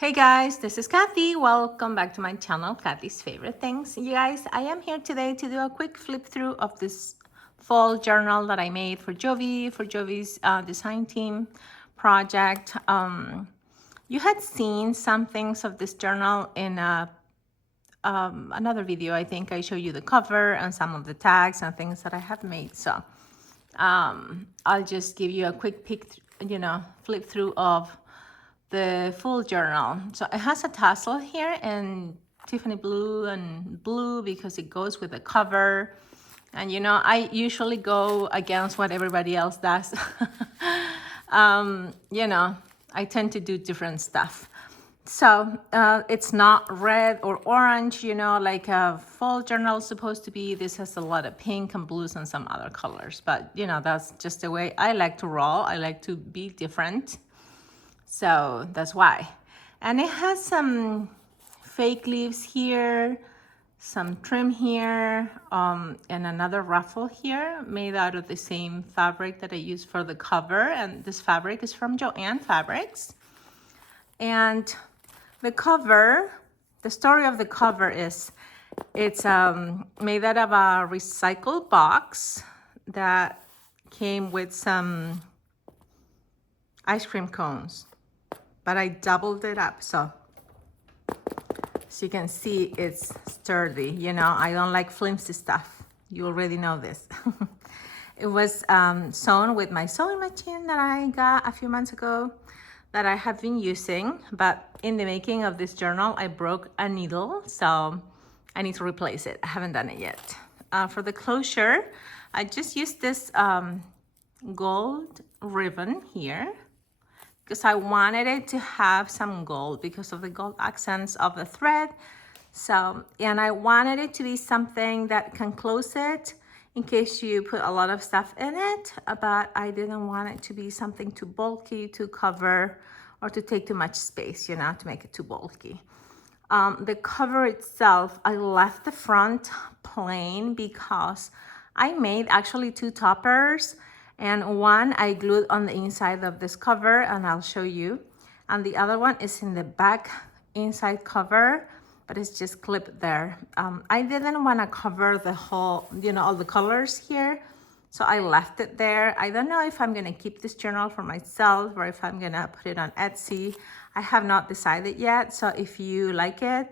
Hey guys, this is Kathy. Welcome back to my channel, Kathy's Favorite Things. You guys, I am here today to do a quick flip through of this fall journal that I made for Jovi, for Jovi's design team project. You had seen some things of this journal in another video. I think I showed you the cover and some of the tags and things that I have made. So I'll just give you a quick flip through of the full journal. So it has a tassel here in Tiffany blue and blue because it goes with the cover. And I usually go against what everybody else does. I tend to do different stuff. So it's not red or orange, like a fall journal is supposed to be. This has a lot of pink and blues and some other colors. But, that's just the way I like to roll. I like to be different. So that's why. And it has some fake leaves here, some trim here, and another ruffle here made out of the same fabric that I used for the cover. And this fabric is from Joann Fabrics. And the cover, the story of the cover is it's made out of a recycled box that came with some ice cream cones. But I doubled it up, so you can see it's sturdy. I don't like flimsy stuff. You already know this. It was sewn with my sewing machine that I got a few months ago that I have been using, but in the making of this journal, I broke a needle, so I need to replace it. I haven't done it yet. For the closure, I just used this gold ribbon here, because I wanted it to have some gold because of the gold accents of the thread. So, and I wanted it to be something that can close it in case you put a lot of stuff in it, but I didn't want it to be something too bulky to cover or to take too much space, to make it too bulky. The cover itself, I left the front plain because I made actually two toppers. And one I glued on the inside of this cover, and I'll show you. And the other one is in the back inside cover, but it's just clipped there. I didn't want to cover the whole, all the colors here. So I left it there. I don't know if I'm going to keep this journal for myself or if I'm going to put it on Etsy. I have not decided yet. So if you like it,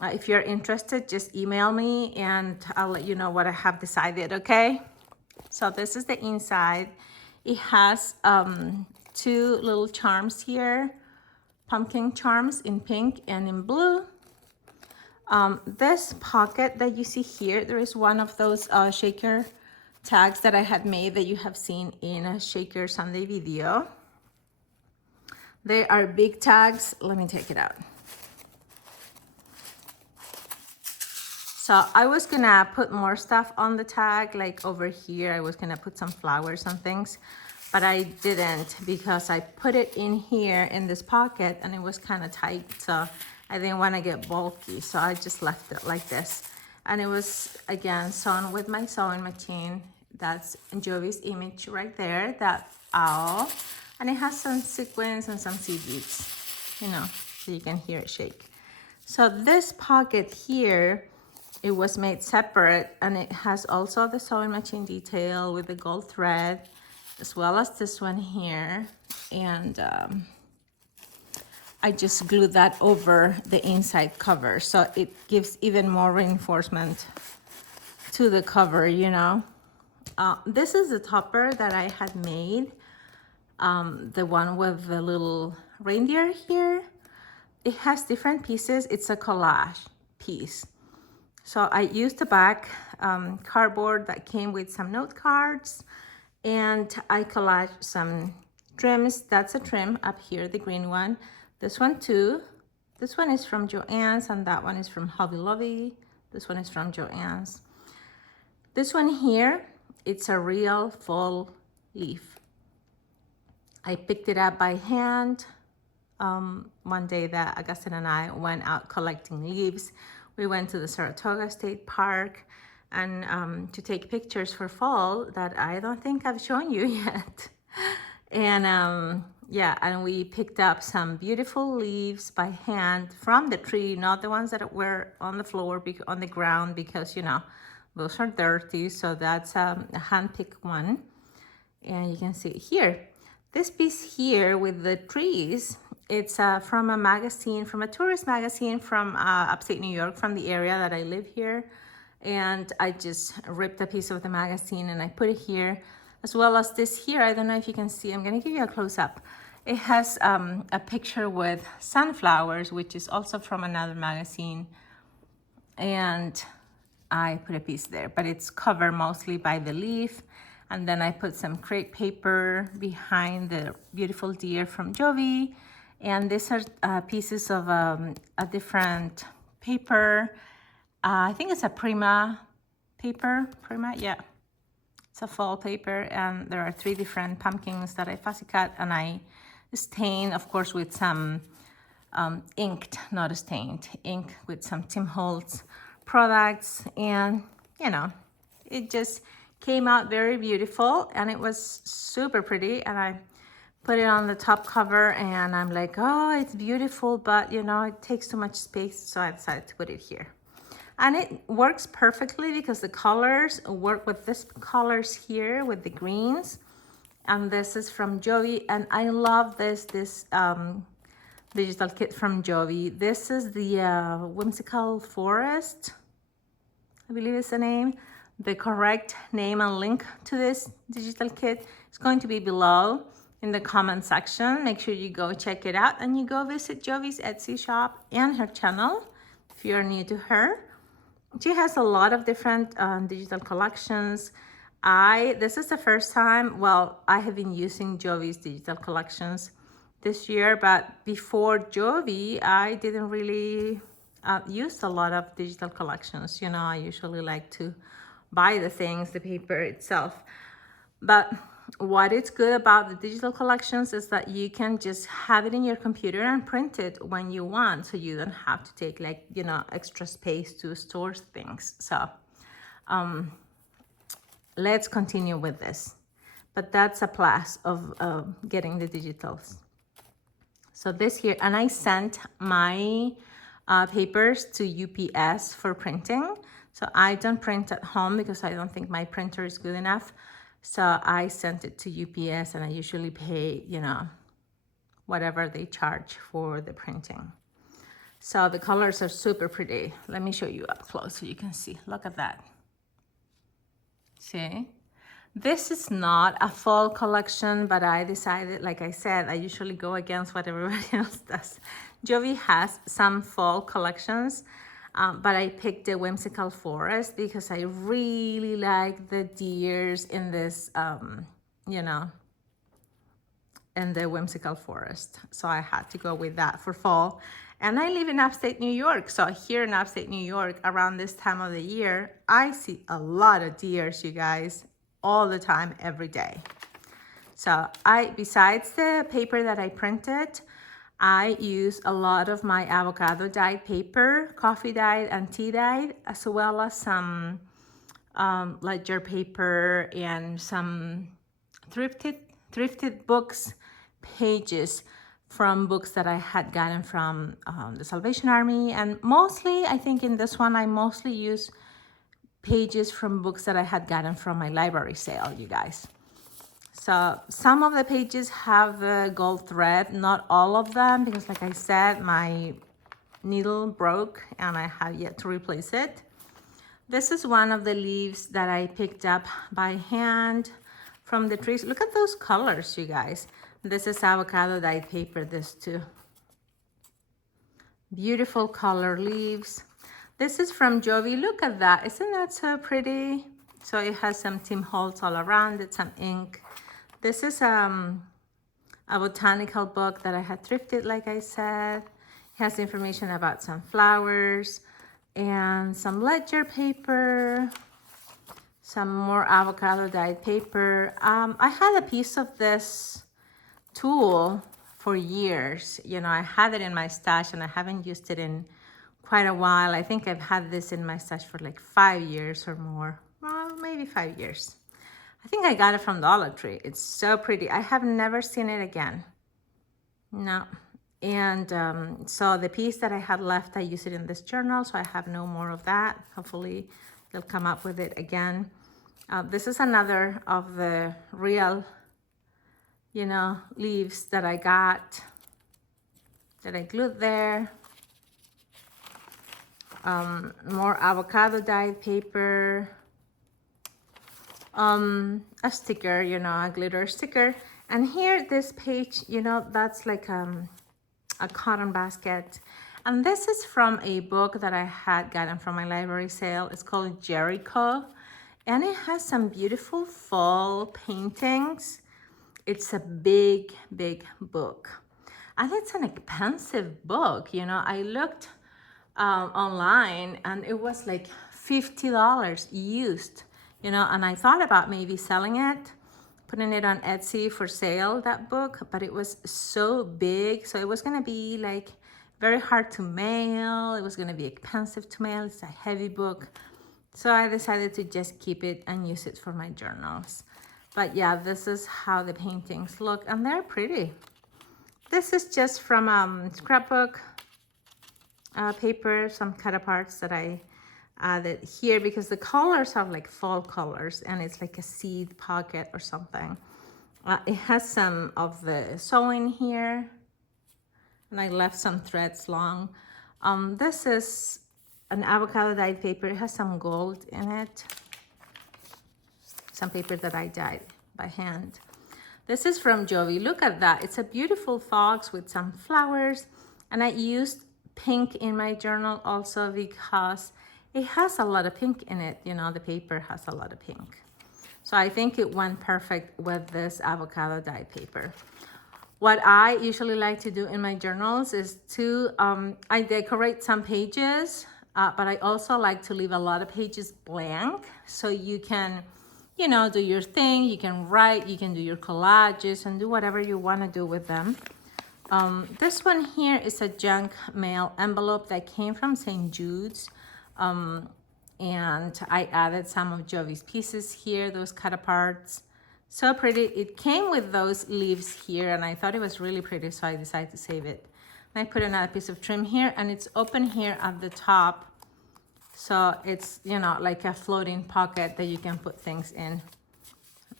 if you're interested, just email me and I'll let you know what I have decided, okay? So this is the inside. It has two little charms here, pumpkin charms in pink and in blue. This pocket that you see here, there is one of those shaker tags that I had made that you have seen in a Shaker Sunday video. They are big tags. Let me take it out. So I was gonna put more stuff on the tag, like over here, I was gonna put some flowers and things, but I didn't because I put it in here in this pocket and it was kind of tight. So I didn't want to get bulky. So I just left it like this. And it was, again, sewn with my sewing machine. That's Jovi's image right there, that owl. And it has some sequins and some seed beads, so you can hear it shake. So this pocket here, it was made separate, and it has also the sewing machine detail with the gold thread, as well as this one here. And I just glued that over the inside cover, so it gives even more reinforcement to the cover, This is the topper that I had made, the one with the little reindeer here. It has different pieces. It's a collage piece. So I used the back cardboard that came with some note cards, and I collaged some trims. That's a trim up here, the green one. This one too. This one is from Joann's, and that one is from Hobby Lobby. This one is from Joann's. This one here, it's a real fall leaf. I picked it up by hand one day that Augustine and I went out collecting leaves. We went to the Saratoga State Park and to take pictures for fall that I don't think I've shown you yet. And yeah, and we picked up some beautiful leaves by hand from the tree, not the ones that were on the floor, on the ground, because, you know, those are dirty. So that's a hand-picked one. And you can see it here. This piece here with the trees, it's from a magazine, from a tourist magazine from upstate New York, from the area that I live here. And I just ripped a piece of the magazine and I put it here, as well as this here. I don't know if you can see, I'm gonna give you a close-up. It has a picture with sunflowers, which is also from another magazine. And I put a piece there, but it's covered mostly by the leaf. And then I put some crepe paper behind the beautiful deer from Jovi. And these are pieces of a different paper. I think it's a Prima paper, yeah. It's a fall paper, and there are 3 different pumpkins that I fussy cut, and I stain, of course, with some inked, not stained, ink with some Tim Holtz products. And, you know, it just came out very beautiful, and it was super pretty. And I put it on the top cover, and I'm like, oh, it's beautiful, but, you know, it takes too much space, so I decided to put it here. And it works perfectly because the colors work with this colors here with the greens. And this is from Jovi. And I love this digital kit from Jovi. This is the Whimsical Forest, I believe is the name. The correct name and link to this digital kit is going to be below in the comment section. Make sure you go check it out, and you go visit Jovi's Etsy shop and her channel if you're new to her. She has a lot of different digital collections. This is the first time, well, I have been using Jovi's digital collections this year, but before Jovi, I didn't really use a lot of digital collections. You know, I usually like to buy the things, the paper itself. But what is good about the digital collections is that you can just have it in your computer and print it when you want, so you don't have to take, like, you know, extra space to store things. So let's continue with this. But that's a plus of getting the digitals. So this here, and I sent my papers to UPS for printing. So I don't print at home because I don't think my printer is good enough. So I sent it to UPS, and I usually pay, you know, whatever they charge for the printing. So the colors are super pretty. Let me show you up close so you can see. Look at that. See? This is not a fall collection, but I decided, like I said, I usually go against what everybody else does. Jovi has some fall collections, but I picked the Whimsical Forest because I really like the deers in this, you know, in the Whimsical Forest. So I had to go with that for fall. And I live in upstate New York. So here in upstate New York, around this time of the year, I see a lot of deers, you guys, all the time, every day. So besides the paper that I printed, I use a lot of my avocado dyed paper, coffee dyed and tea dyed, as well as some ledger paper and some thrifted books pages from books that I had gotten from the Salvation Army. And mostly, I think in this one, I mostly use pages from books that I had gotten from my library sale, you guys. So some of the pages have the gold thread, not all of them, because like I said, my needle broke and I have yet to replace it. This is one of the leaves that I picked up by hand from the trees. Look at those colors, you guys. This is avocado dyed paper, this too. Beautiful color leaves. This is from Jovi. Look at that. Isn't that so pretty? So it has some Tim Holtz all around it, some ink. This is a botanical book that I had thrifted, like I said. It has information about some flowers and some ledger paper, some more avocado dyed paper. I had a piece of this tool for years. You know, I had it in my stash and I haven't used it in quite a while. I think I've had this in my stash for like 5 years or more. Well, maybe 5 years. I think I got it from Dollar Tree. It's so pretty. I have never seen it again. No. And so the piece that I had left, I use it in this journal, so I have no more of that. Hopefully they'll come up with it again. This is another of the real, you know, leaves that I got, that I glued there. More avocado dyed paper. A sticker, you know, a glitter sticker. And here, this page, you know, that's like a cotton basket. And this is from a book that I had gotten from my library sale. It's called Jericho. And it has some beautiful fall paintings. It's a big, big book. And it's an expensive book. You know, I looked online and it was like $50 used, you know, and I thought about maybe selling it, putting it on Etsy for sale, that book, but it was so big. So it was going to be like very hard to mail. It was going to be expensive to mail. It's a heavy book. So I decided to just keep it and use it for my journals. But yeah, this is how the paintings look, and they're pretty. This is just from scrapbook paper, some cut aparts that I added here because the colors are like fall colors and it's like a seed pocket or something. It has some of the sewing here, and I left some threads long. This is an avocado dyed paper. It has some gold in it. Some paper that I dyed by hand. This is from Jovi. Look at that. It's a beautiful fox with some flowers, and I used pink in my journal also because it has a lot of pink in it. You know, the paper has a lot of pink. So I think it went perfect with this avocado dye paper. What I usually like to do in my journals is to, I decorate some pages, but I also like to leave a lot of pages blank so you can, you know, do your thing, you can write, you can do your collages and do whatever you want to do with them. This one here is a junk mail envelope that came from St. Jude's. And I added some of Jovi's pieces here, those cut aparts. So pretty. It came with those leaves here, and I thought it was really pretty, so I decided to save it. And I put another piece of trim here, and it's open here at the top. So it's, you know, like a floating pocket that you can put things in.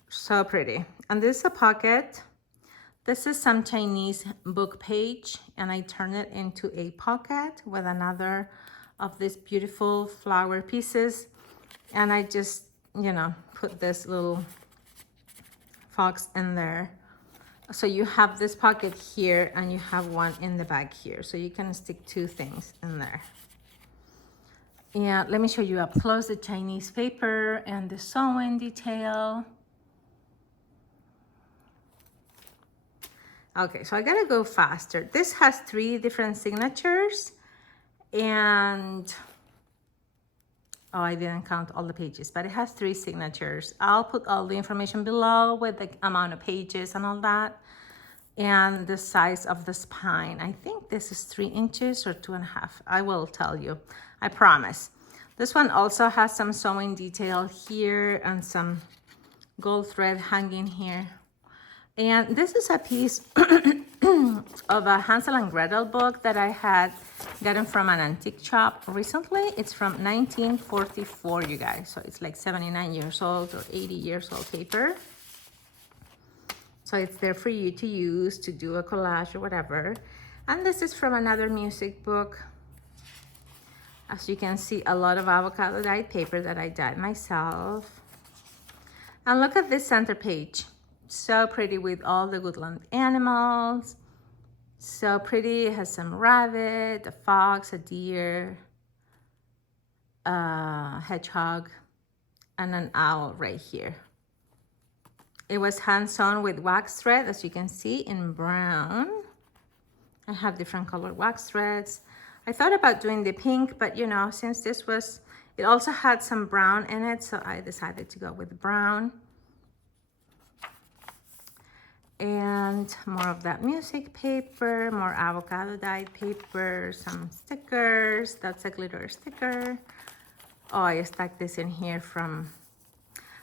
So pretty. And this is a pocket. This is some Chinese book page, and I turn it into a pocket with another of these beautiful flower pieces. And I just, you know, put this little fox in there. So you have this pocket here and you have one in the back here. So you can stick two things in there. And let me show you up close the Chinese paper and the sewing detail. Okay, so I gotta go faster. This has 3 different signatures, and oh, I didn't count all the pages, but it has 3 signatures. I'll put all the information below with the amount of pages and all that, and the size of the spine. I think this is 3 inches or 2.5. I will tell you, I promise. This one also has some sewing detail here and some gold thread hanging here. And this is a piece of a Hansel and Gretel book that I had gotten from an antique shop recently. It's from 1944, you guys. So it's like 79 years old or 80 years old paper. So it's there for you to use to do a collage or whatever. And this is from another music book. As you can see, a lot of avocado dyed paper that I dyed myself. And look at this center page. So pretty with all the woodland animals. So pretty. It has some rabbit, a fox, a deer, a hedgehog, and an owl right here. It was hand sewn with wax thread, as you can see, in brown. I have different colored wax threads. I thought about doing the pink, but you know, since this was, it also had some brown in it, so I decided to go with brown. And more of that music paper, more avocado dyed paper, some stickers. That's a glitter sticker. Oh, I stuck this in here from,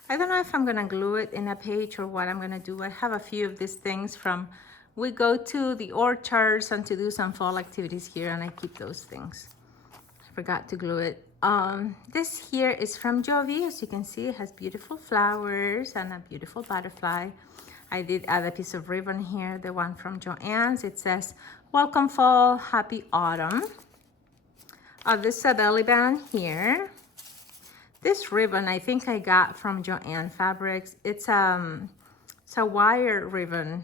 I don't know if I'm gonna glue it in a page or what I'm gonna do. I have a few of these things from we go to the orchards and to do some fall activities here, and I keep those things. I forgot to glue it. This here is from Jovi. As you can see, it has beautiful flowers and a beautiful butterfly. I did add a piece of ribbon here, the one from Joann's. It says, welcome fall, happy autumn. This is a belly band here. This ribbon I think I got from Joann Fabrics. It's a wire ribbon,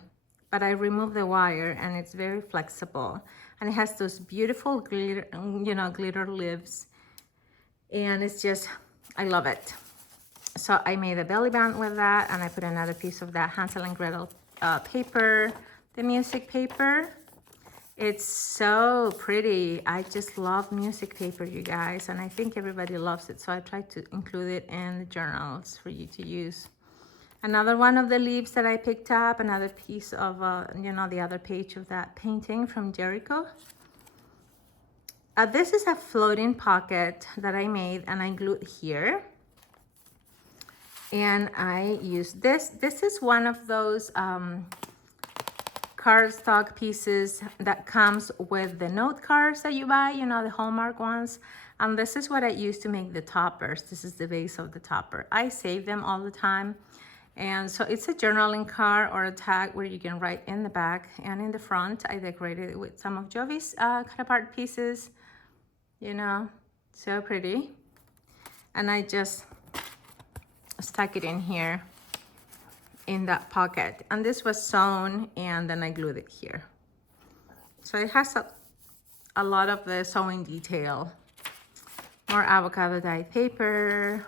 but I removed the wire and it's very flexible. And it has those beautiful glitter, glitter leaves. And it's just, I love it. So I made a belly band with that, and I put another piece of that Hansel and Gretel paper, the music paper. It's so pretty. I just love music paper, you guys, and I think everybody loves it. So I tried to include it in the journals for you to use. Another one of the leaves that I picked up, another piece of, the other page of that painting from Jericho. This is a floating pocket that I made and I glued here. And I used this. This is one of those cardstock pieces that comes with the note cards that you buy, the Hallmark ones. And this is what I use to make the toppers. This is the base of the topper. I save them all the time. And so it's a journaling card or a tag where you can write in the back and in the front. I decorated it with some of Jovi's cut apart pieces. So pretty. And I just stuck it in here in that pocket. And this was sewn and then I glued it here. So it has a lot of the sewing detail. More avocado dyed paper.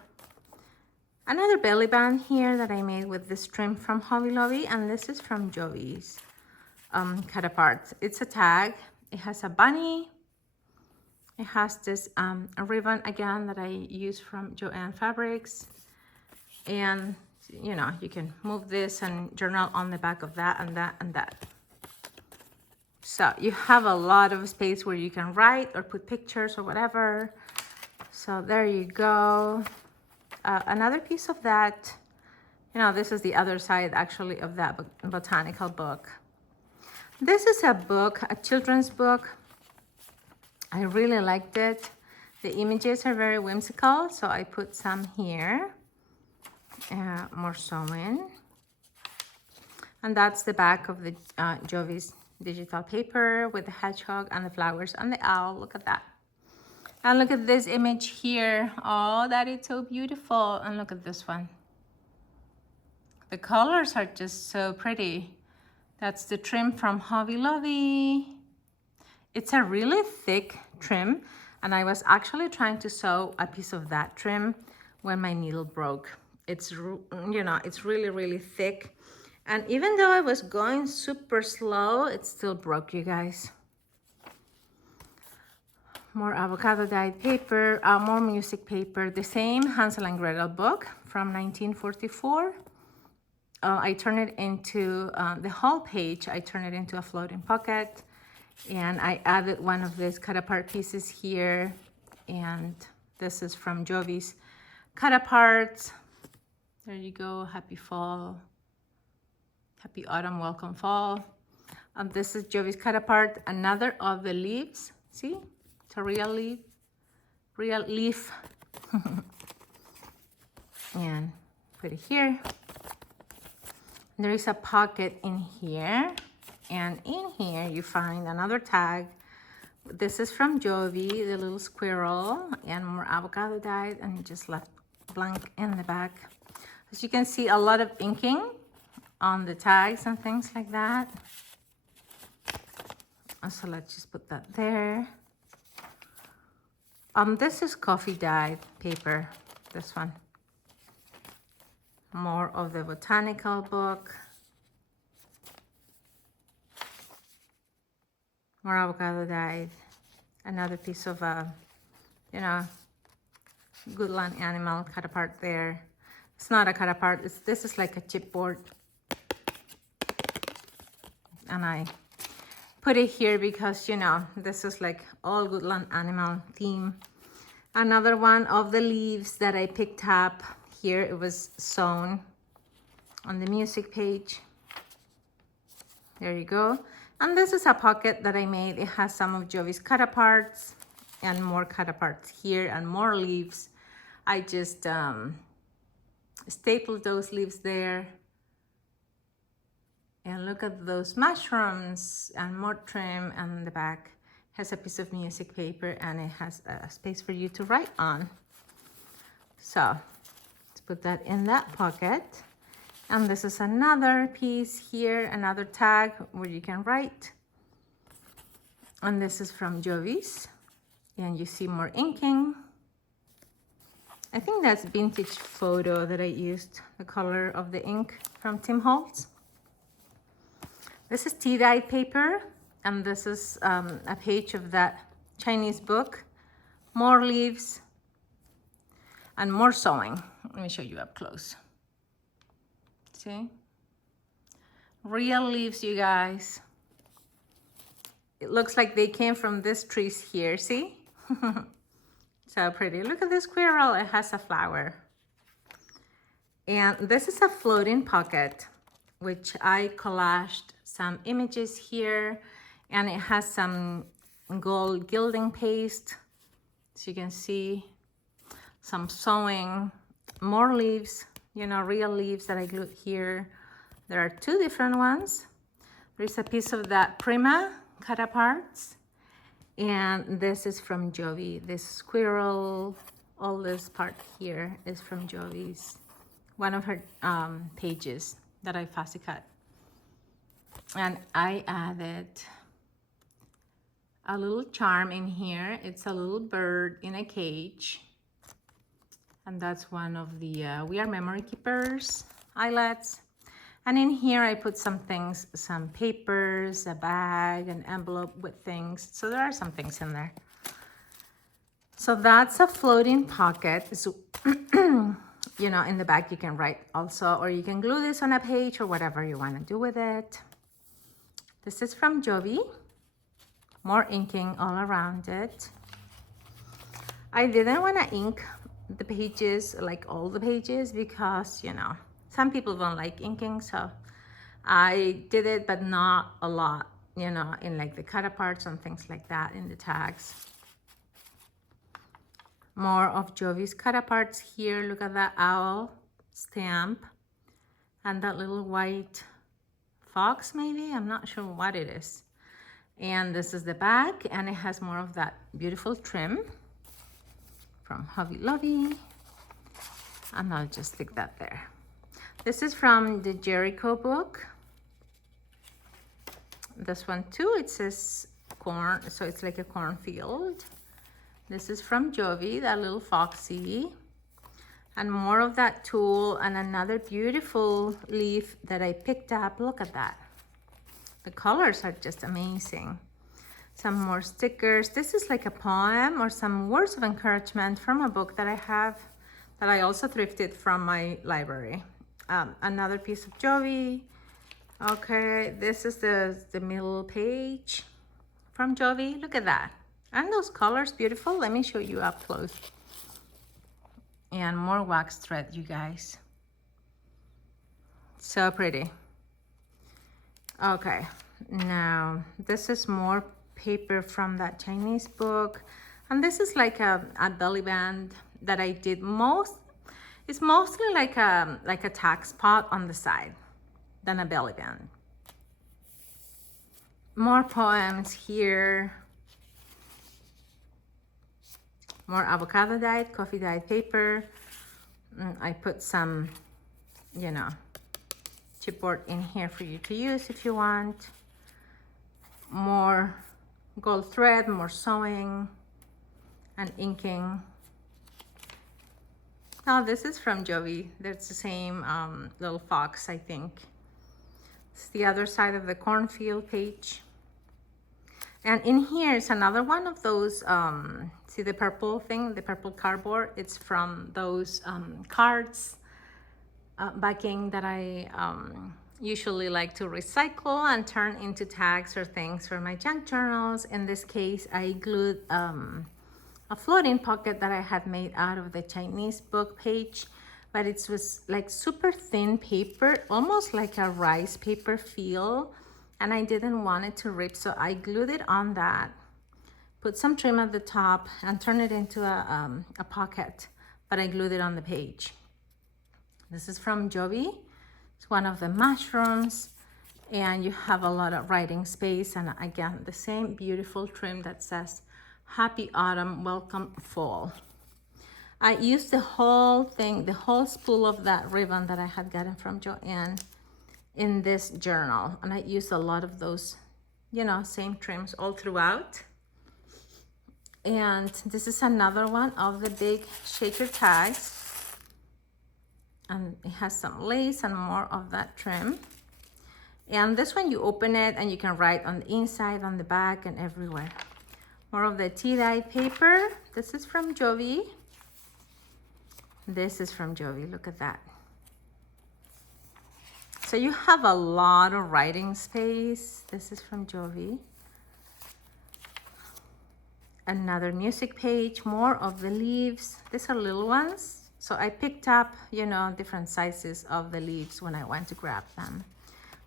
Another belly band here that I made with this trim from Hobby Lobby, and this is from Jovi's cut apart. It's a tag. It has a bunny. It has this a ribbon again that I use from Joann Fabrics. And you can move this and journal on the back of that and that and that. So you have a lot of space where you can write or put pictures or whatever. So there you go. Another piece of that, this is the other side actually of that botanical book. This is a book, a children's book. I really liked it. The images are very whimsical, so I put some here. More sewing. And that's the back of the Jovi's digital paper with the hedgehog and the flowers and the owl. Look at that. And look at this image here. Oh, that is so beautiful. And look at this one. The colors are just so pretty. That's the trim from Hobby Lobby. It's a really thick trim, and I was actually trying to sew a piece of that trim when my needle broke. It's, it's really, really thick. And even though I was going super slow, it still broke, you guys. More avocado dyed paper, more music paper, the same Hansel and Gretel book from 1944. I turn it into, the whole page, I turn it into a floating pocket. And I added one of these cut apart pieces here. And this is from Jovi's cut apart. There you go, happy fall. Happy autumn, welcome fall. This is Jovi's cut apart, another of the leaves. See? It's a real leaf. And put it here. There is a pocket in here. And in here you find another tag. This is from Jovi, the little squirrel, and more avocado dyed, and just left blank in the back. As you can see, a lot of inking on the tags and things like that. So let's just put that there. This is coffee dyed paper, this one. More of the botanical book. More avocado dyed. Another piece of Goodland animal cut apart there. It's not a cut apart, this is like a chipboard. And I put it here because, this is like all Goodland animal theme. Another one of the leaves that I picked up here, it was sewn on the music page. There you go. And this is a pocket that I made. It has some of Jovi's cut aparts and more cut aparts here and more leaves. I just stapled those leaves there. And look at those mushrooms and more trim, and the back has a piece of music paper and it has a space for you to write on. So let's put that in that pocket. And this is another piece here, another tag where you can write. And this is from Jovi's. And you see more inking. I think that's vintage photo that I used, the color of the ink from Tim Holtz. This is tea-dyed paper, and this is a page of that Chinese book. More leaves and more sewing. Let me show you up close. See? Real leaves, you guys. It looks like they came from these trees here, see? So pretty. Look at this squirrel, it has a flower. And this is a floating pocket, which I collaged some images here, and it has some gold gilding paste, so you can see some sewing, more leaves, you know, real leaves that I glued here. There are two different ones. There's a piece of that Prima cut aparts, and this is from Jovi. This squirrel, all this part here is from Jovi's, one of her pages that I fussy cut. And I added a little charm in here. It's a little bird in a cage. And that's one of the We Are Memory Keepers eyelets. And in here I put some things, some papers, a bag, an envelope with things. So there are some things in there. So that's a floating pocket. So, you know, in the back you can write also, or you can glue this on a page or whatever you want to do with it. This is from Jovi. More inking all around it. I didn't want to ink the pages, like all the pages, because, you know, some people don't like inking, so I did it, but not a lot, you know, in like the cut aparts and things like that in the tags. More of Jovi's cut aparts here. Look at that owl stamp and that little white fox, maybe, I'm not sure what it is. And this is the back, and it has more of that beautiful trim from Hobby Lobby. And I'll just stick that there. This is from the Jericho book. This one too, it says corn, so it's like a cornfield. This is from Jovi, that little foxy. And more of that tulle, and another beautiful leaf that I picked up. Look at that. The colors are just amazing. Some more stickers. This is like a poem or some words of encouragement from a book that I have, that I also thrifted from my library. Another piece of Jovi. Okay, this is the middle page from Jovi. Look at that. Aren't those colors beautiful? Let me show you up close. And more wax thread, you guys. So pretty. Okay, now this is more paper from that Chinese book. And this is like a belly band that I did it's mostly like a tack spot on the side than a belly band. More poems here. More avocado dyed, coffee dyed paper. I put some, you know, chipboard in here for you to use if you want. More gold thread, more sewing and inking. Now this is from Jovi. That's the same little fox, I think. It's the other side of the cornfield page. And in here is another one of those, see the purple thing, the purple cardboard? It's from those cards backing that I usually like to recycle and turn into tags or things for my junk journals. In this case, I glued a floating pocket that I had made out of the Chinese book page, but it was like super thin paper, almost like a rice paper feel. and I didn't want it to rip, so I glued it on that, put some trim at the top, and turned it into a pocket, but I glued it on the page. This is from Jovi. It's one of the mushrooms, and you have a lot of writing space, and again, the same beautiful trim that says, Happy Autumn, Welcome Fall. I used the whole thing, the whole spool of that ribbon that I had gotten from Joanne in this journal, and I used a lot of those, you know, same trims all throughout. And this is another one of the big shaker tags, and it has some lace and more of that trim. And this one, you open it and you can write on the inside, on the back, and everywhere. More of the tea-dyed paper. This is from Jovi. This is from Jovi, look at that. So you have a lot of writing space. This is from Jovi. Another music page, more of the leaves. These are little ones. So I picked up, you know, different sizes of the leaves when I went to grab them.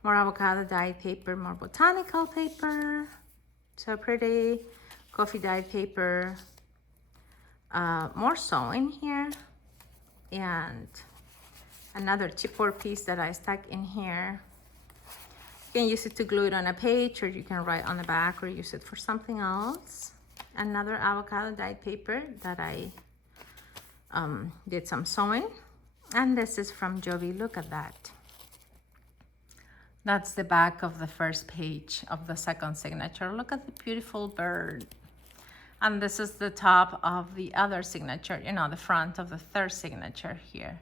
More avocado dyed paper, more botanical paper. So pretty. Coffee dyed paper. More sewing here. And another chipboard piece that I stuck in here. You can use it to glue it on a page, or you can write on the back, or use it for something else. Another avocado dyed paper that I did some sewing. And this is from Jovi. Look at that. That's the back of the first page of the second signature. Look at the beautiful bird. And this is the top of the other signature, you know, the front of the third signature here.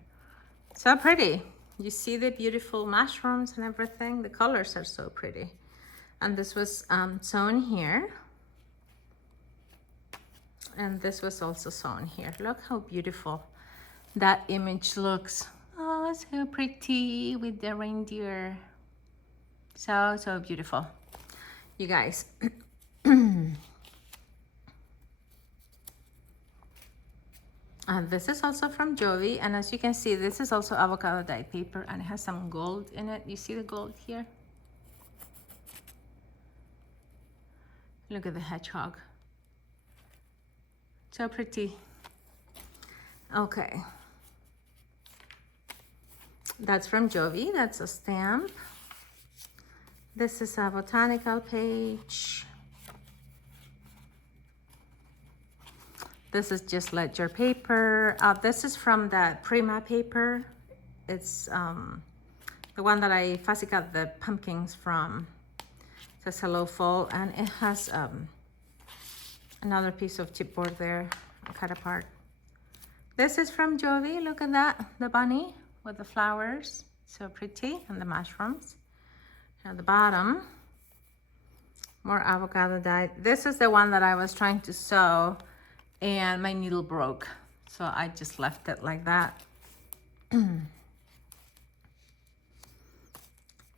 So pretty. You see the beautiful mushrooms and everything. The colors are so pretty. And this was sewn here. And this was also sewn here. Look how beautiful that image looks. Oh, so pretty with the reindeer. So, so beautiful. You guys. This is also from Jovi, and as you can see, this is also avocado dyed paper, and it has some gold in it. You see the gold here? Look at the hedgehog. So pretty. Okay. That's from Jovi. That's a stamp. This is a botanical page. This is just ledger paper. This is from the Prima paper. It's the one that I fussy cut the pumpkins from. It says Hello Fall, and it has another piece of chipboard there, cut apart. This is from Jovi. Look at that, the bunny with the flowers. So pretty, and the mushrooms. At the bottom, more avocado dyed. This is the one that I was trying to sew, and my needle broke, so I just left it like that.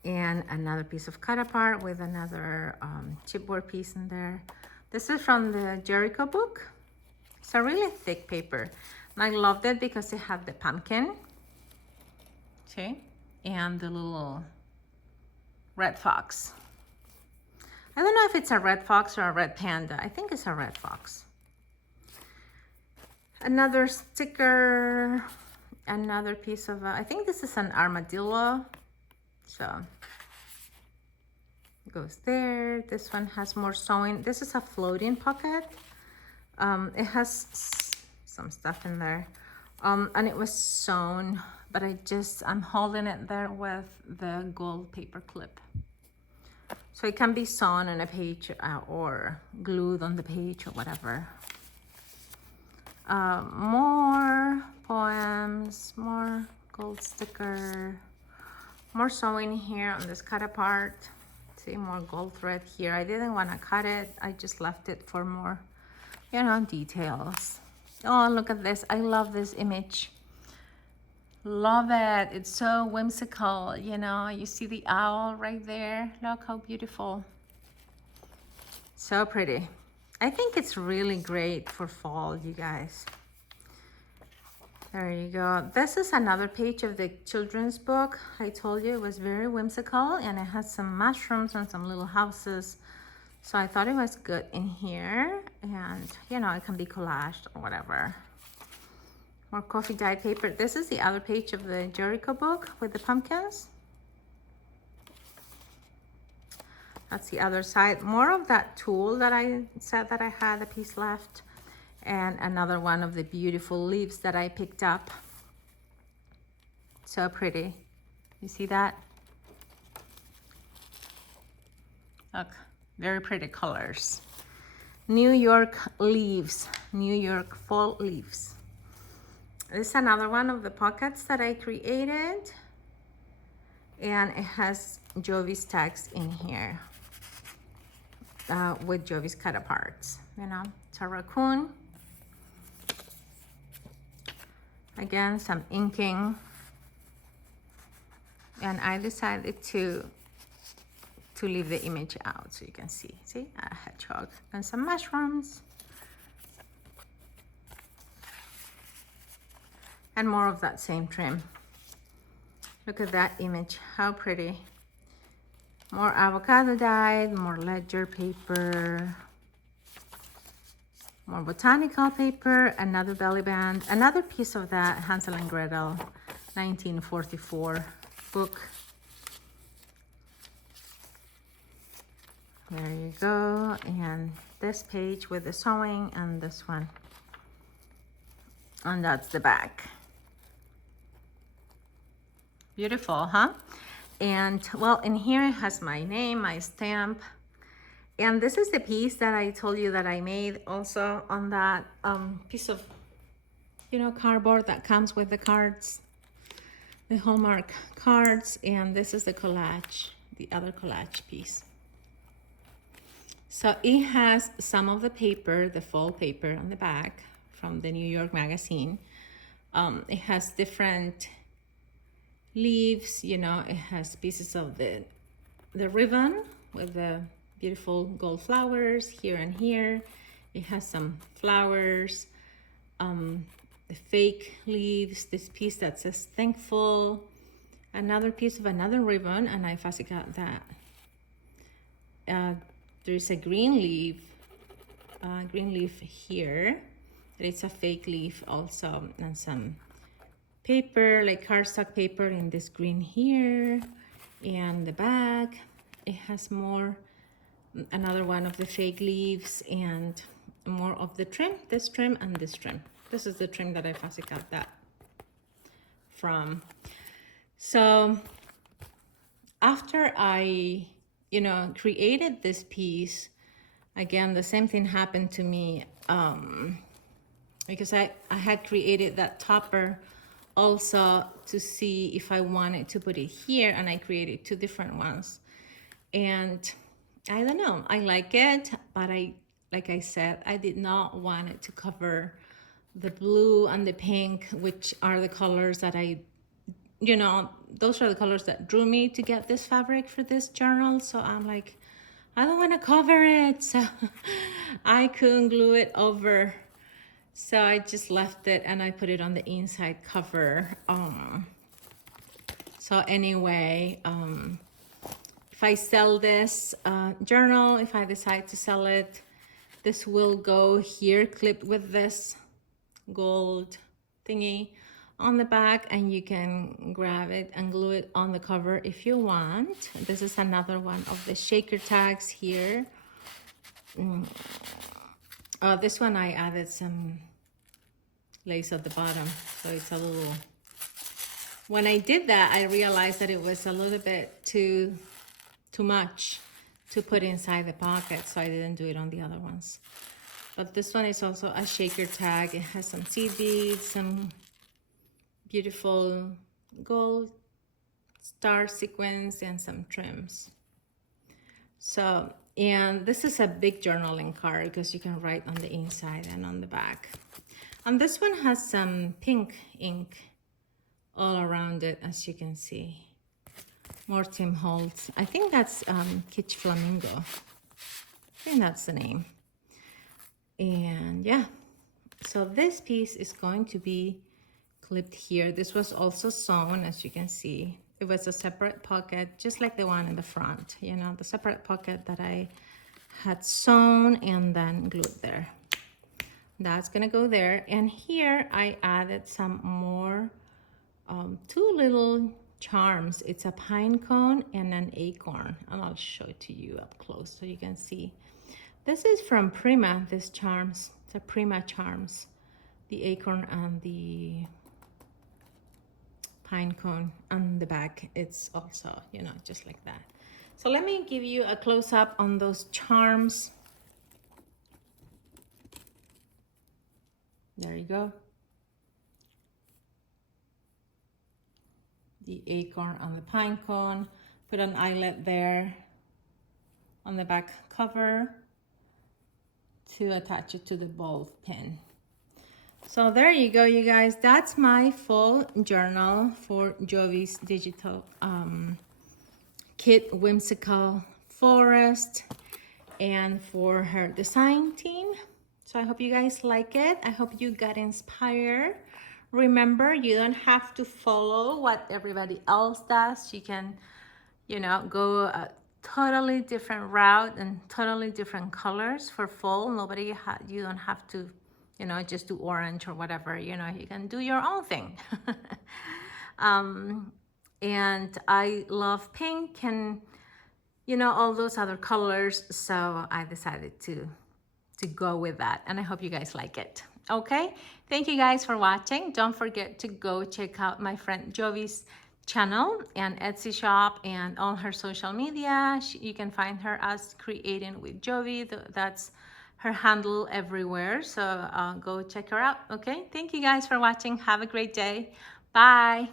And another piece of cut apart with another chipboard piece in there. This is from the Jericho book. It's a really thick paper, and I loved it because it had the pumpkin, see, and the little red fox. I don't know if it's a red fox or a red panda. I think it's a red fox. Another sticker, another piece of, I think this is an armadillo. So it goes there. This one has more sewing. This is a floating pocket. It has some stuff in there. And it was sewn, but I'm holding it there with the gold paper clip. So it can be sewn on a page or glued on the page or whatever. More poems, more gold sticker, more sewing here on this cut apart. See, more gold thread here. I didn't want to cut it. I just left it for more, you know, details. Oh, look at this. I love this image. Love it. It's so whimsical, you know. You see the owl right there. Look how beautiful. So pretty. I think it's really great for fall, you guys. There you go. This is another page of the children's book. I told you it was very whimsical, and it has some mushrooms and some little houses. So I thought it was good in here, and you know, it can be collaged or whatever. More coffee dyed paper. This is the other page of the Jericho book with the pumpkins. That's the other side. More of that tulle that I said that I had a piece left. And another one of the beautiful leaves that I picked up. So pretty. You see that? Look, very pretty colors. New York leaves, New York fall leaves. This is another one of the pockets that I created. And it has Jovi's tags in here with Jovi's cut aparts. You know, it's a raccoon. Again, some inking, and I decided to leave the image out so you can see a hedgehog and some mushrooms and more of that same trim. Look at that image, how pretty. More avocado dyed, more ledger paper, more botanical paper, another belly band, another piece of that Hansel and Gretel 1944 book. There you go. And this page with the sewing, and this one. And that's the back. Beautiful, huh? And well, in here it has my name, my stamp. And this is the piece that I told you that I made also on that piece of, you know, cardboard that comes with the cards, the Hallmark cards. And this is the collage, the other collage piece. So it has some of the paper, the fall paper on the back from the New York magazine. It has different leaves, you know, it has pieces of the ribbon with the beautiful gold flowers here and here. It has some flowers, the fake leaves, this piece that says thankful, another piece of another ribbon, and I fussy got that. There's a green leaf here. It's a fake leaf also, and some paper, like cardstock paper in this green here. And the back, it has more, another one of the fake leaves and more of the trim, this trim and this trim. This is the trim that I fussy cut that from. So after I, you know, created this piece, again, the same thing happened to me because I had created that topper also to see if I wanted to put it here, and I created two different ones. And I don't know, I like it, but like I said, I did not want it to cover the blue and the pink, which are the colors that I, you know, those are the colors that drew me to get this fabric for this journal. So I'm like, I don't want to cover it. So I couldn't glue it over. So I just left it and I put it on the inside cover. So anyway, if I sell this journal, if I decide to sell it, this will go here clipped with this gold thingy on the back, and you can grab it and glue it on the cover if you want. This is another one of the shaker tags here. This one I added some lace at the bottom, so it's a little, when I did that I realized that it was a little bit too much to put inside the pocket, so I didn't do it on the other ones. But this one is also a shaker tag. It has some seed beads, some beautiful gold star sequins, and some trims. So, and this is a big journaling card because you can write on the inside and on the back. And this one has some pink ink all around it, as you can see. More Tim Holtz. I think that's Kitsch Flamingo. I think that's the name. And yeah, so this piece is going to be clipped here. This was also sewn, as you can see. It was a separate pocket, just like the one in the front, you know, the separate pocket that I had sewn and then glued there. That's gonna go there. And here I added some more, two little charms. It's a pine cone and an acorn. And I'll show it to you up close so you can see. This is from Prima, these charms. The Prima charms. The acorn and the pine cone on the back. It's also, you know, just like that. So let me give you a close-up on those charms. There you go. The acorn on the pine cone. Put an eyelet there on the back cover to attach it to the ball pin. So there you go, you guys. That's my fall journal for Jovi's digital kit, Whimsical Forest, and for her design team. So I hope you guys like it. I hope you got inspired. Remember, you don't have to follow what everybody else does. You can, you know, go a totally different route and totally different colors for fall. You don't have to, you know, just do orange or whatever. You know, you can do your own thing. And I love pink and, you know, all those other colors. So I decided to go with that, and I hope you guys like it. Okay, thank you guys for watching. Don't forget to go check out my friend Jovi's channel and Etsy shop and all her social media. You can find her as Creating with Jovi. That's her handle everywhere, so go check her out. Okay, thank you guys for watching. Have a great day. Bye.